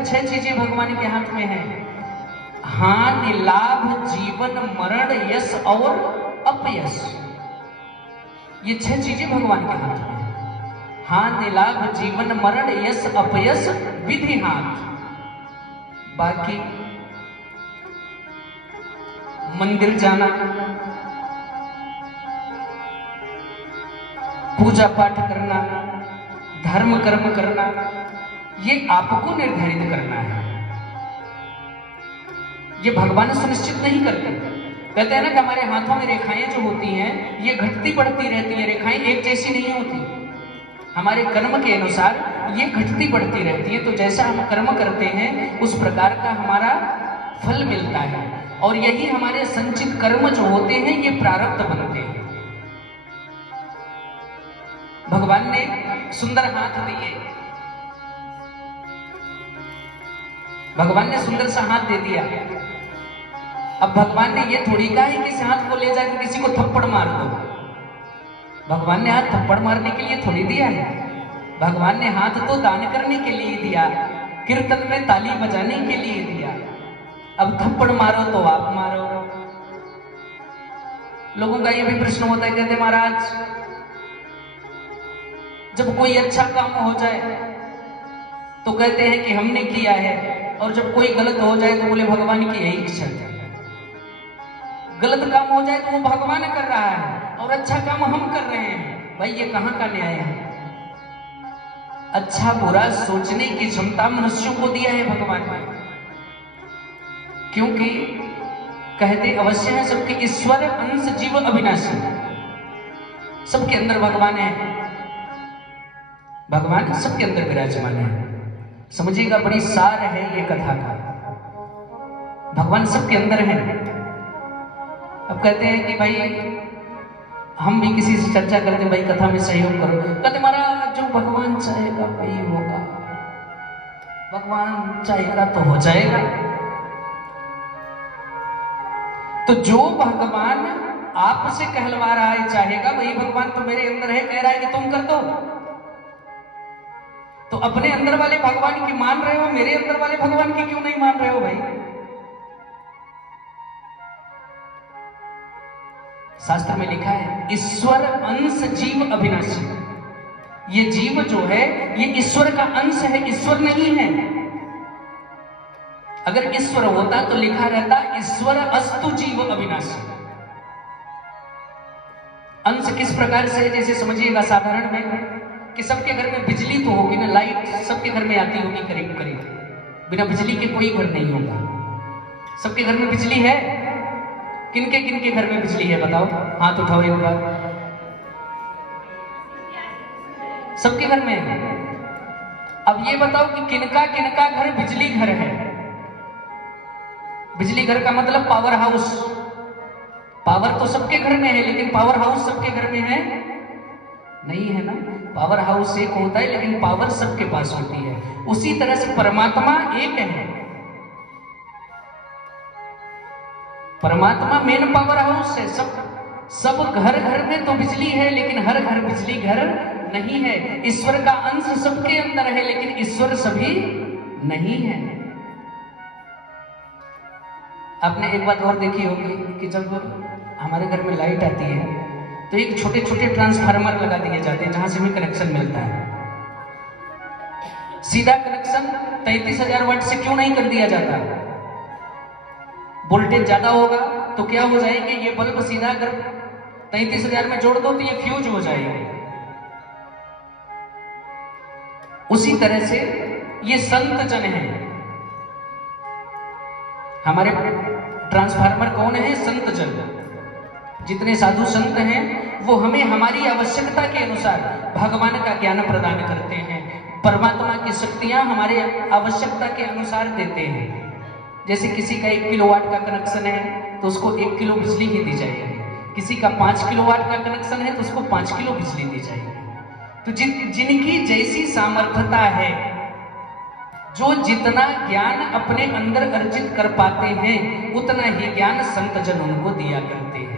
सिर्फ 6 चीजें भगवान के हाथ में है। हानि, लाभ, जीवन, मरण, यश और अपयश। ये 6 चीजें भगवान के हाथ में है। हानि, लाभ, जीवन, मरण, यश, अपयश, विधि हाथ। बाकी मंदिर जाना, पूजा पाठ करना, धर्म कर्म करना, ये आपको निर्धारित करना है। ये भगवान सुनिश्चित नहीं करते। कहते हैं ना कि हमारे हाथों में रेखाएं जो होती हैं ये घटती बढ़ती रहती है, रेखाएं एक जैसी नहीं होती। हमारे कर्म के अनुसार ये घटती बढ़ती रहती है। तो जैसा हम कर्म करते हैं उस प्रकार का हमारा फल मिलता है, और यही हमारे संचित कर्म जो होते हैं ये प्रारब्ध बनते हैं। भगवान ने सुंदर हाथ दिए, भगवान ने सुंदर सा हाथ दे दिया। अब भगवान ने ये थोड़ी कहा है कि इस हाथ को ले जाकर किसी को थप्पड़ मार दो। भगवान ने हाथ थप्पड़ मारने के लिए थोड़ी दिया है। भगवान ने हाथ तो दान करने के लिए दिया, कीर्तन में ताली बजाने के लिए दिया। अब थप्पड़ मारो तो आप मारो। लोगों का ये भी प्रश्न होता है, कहते महाराज जब कोई अच्छा काम हो जाए तो कहते हैं कि हमने किया है, और जब कोई गलत हो जाए तो बोले भगवान की यही इच्छा है। गलत काम हो जाए तो वो भगवान कर रहा है और अच्छा काम हम कर रहे हैं। भाई ये कहां का न्याय है? अच्छा बुरा सोचने की क्षमता मनुष्यों को दिया है भगवान ने, क्योंकि कहते अवश्य है सबके ईश्वर अंश जीव अविनाशी। सबके अंदर भगवान है, भगवान सबके अंदर विराजमान है। समझिएगा, बड़ी सार है ये कथा का। भगवान सबके अंदर है। अब कहते हैं कि भाई हम भी किसी से चर्चा करते, भाई कथा में सहयोग करो। कहते महाराज जो भगवान चाहेगा वही होगा, भगवान चाहेगा तो हो जाएगा। तो जो भगवान आपसे कहलवा रहा है चाहेगा, वही भगवान तो मेरे अंदर है, कह रहा है कि तुम कर दो। तो अपने अंदर वाले भगवान की मान रहे हो, मेरे अंदर वाले भगवान की क्यों नहीं मान रहे हो भाई? शास्त्र में लिखा है ईश्वर अंश जीव अविनाशी। ये जीव जो है ये ईश्वर का अंश है, ईश्वर नहीं है। अगर ईश्वर होता तो लिखा रहता ईश्वर अस्तु जीव अविनाशी। अंश किस प्रकार से है? जैसे समझिएगा साधारण में कि सबके घर में बिजली तो होगी ना, लाइट सबके घर में आती होगी करीब करीब। बिना बिजली के कोई घर नहीं होगा। सबके घर में बिजली है। किनके घर में बिजली है बताओ, हाथ उठाओ एक बार। सबके घर में है। अब ये बताओ कि किनका घर बिजली घर है? बिजली घर का मतलब पावर हाउस। पावर तो सबके घर में है, लेकिन पावर हाउस सबके घर में है नहीं है ना। पावर हाउस एक होता है लेकिन पावर सबके पास होती है। उसी तरह से परमात्मा एक है। परमात्मा मेन पावर हाउस है। सब घर में तो बिजली है, लेकिन हर घर बिजली घर नहीं है। ईश्वर का अंश सबके अंदर है, लेकिन ईश्वर सभी नहीं है। आपने एक बात और देखी होगी कि जब हमारे घर में लाइट आती है तो एक छोटे छोटे ट्रांसफार्मर लगा दिए जाते हैं, जहां से हमें कनेक्शन मिलता है। सीधा कनेक्शन 33,000 वाट से क्यों नहीं कर दिया जाता? वोल्टेज ज्यादा होगा तो क्या हो जाएंगे, ये बल्ब सीधा अगर 33,000 में जोड़ दो तो ये फ्यूज हो जाएंगे। उसी तरह से ये संत जन है। हमारे ट्रांसफार्मर कौन है? संत जन। जितने साधु संत हैं वो हमें हमारी आवश्यकता के अनुसार भगवान का ज्ञान प्रदान करते हैं। परमात्मा की शक्तियां हमारे आवश्यकता के अनुसार देते हैं। जैसे किसी का 1 किलोवाट का कनेक्शन है तो उसको 1 किलो बिजली ही दी जाएगी। किसी का 5 किलोवाट का कनेक्शन है तो उसको 5 किलो बिजली दी जाएगी। तो जिनकी जैसी सामर्थ्यता है, जो जितना ज्ञान अपने अंदर अर्जित कर पाते हैं, उतना ही ज्ञान संत जन उनको दिया करते हैं।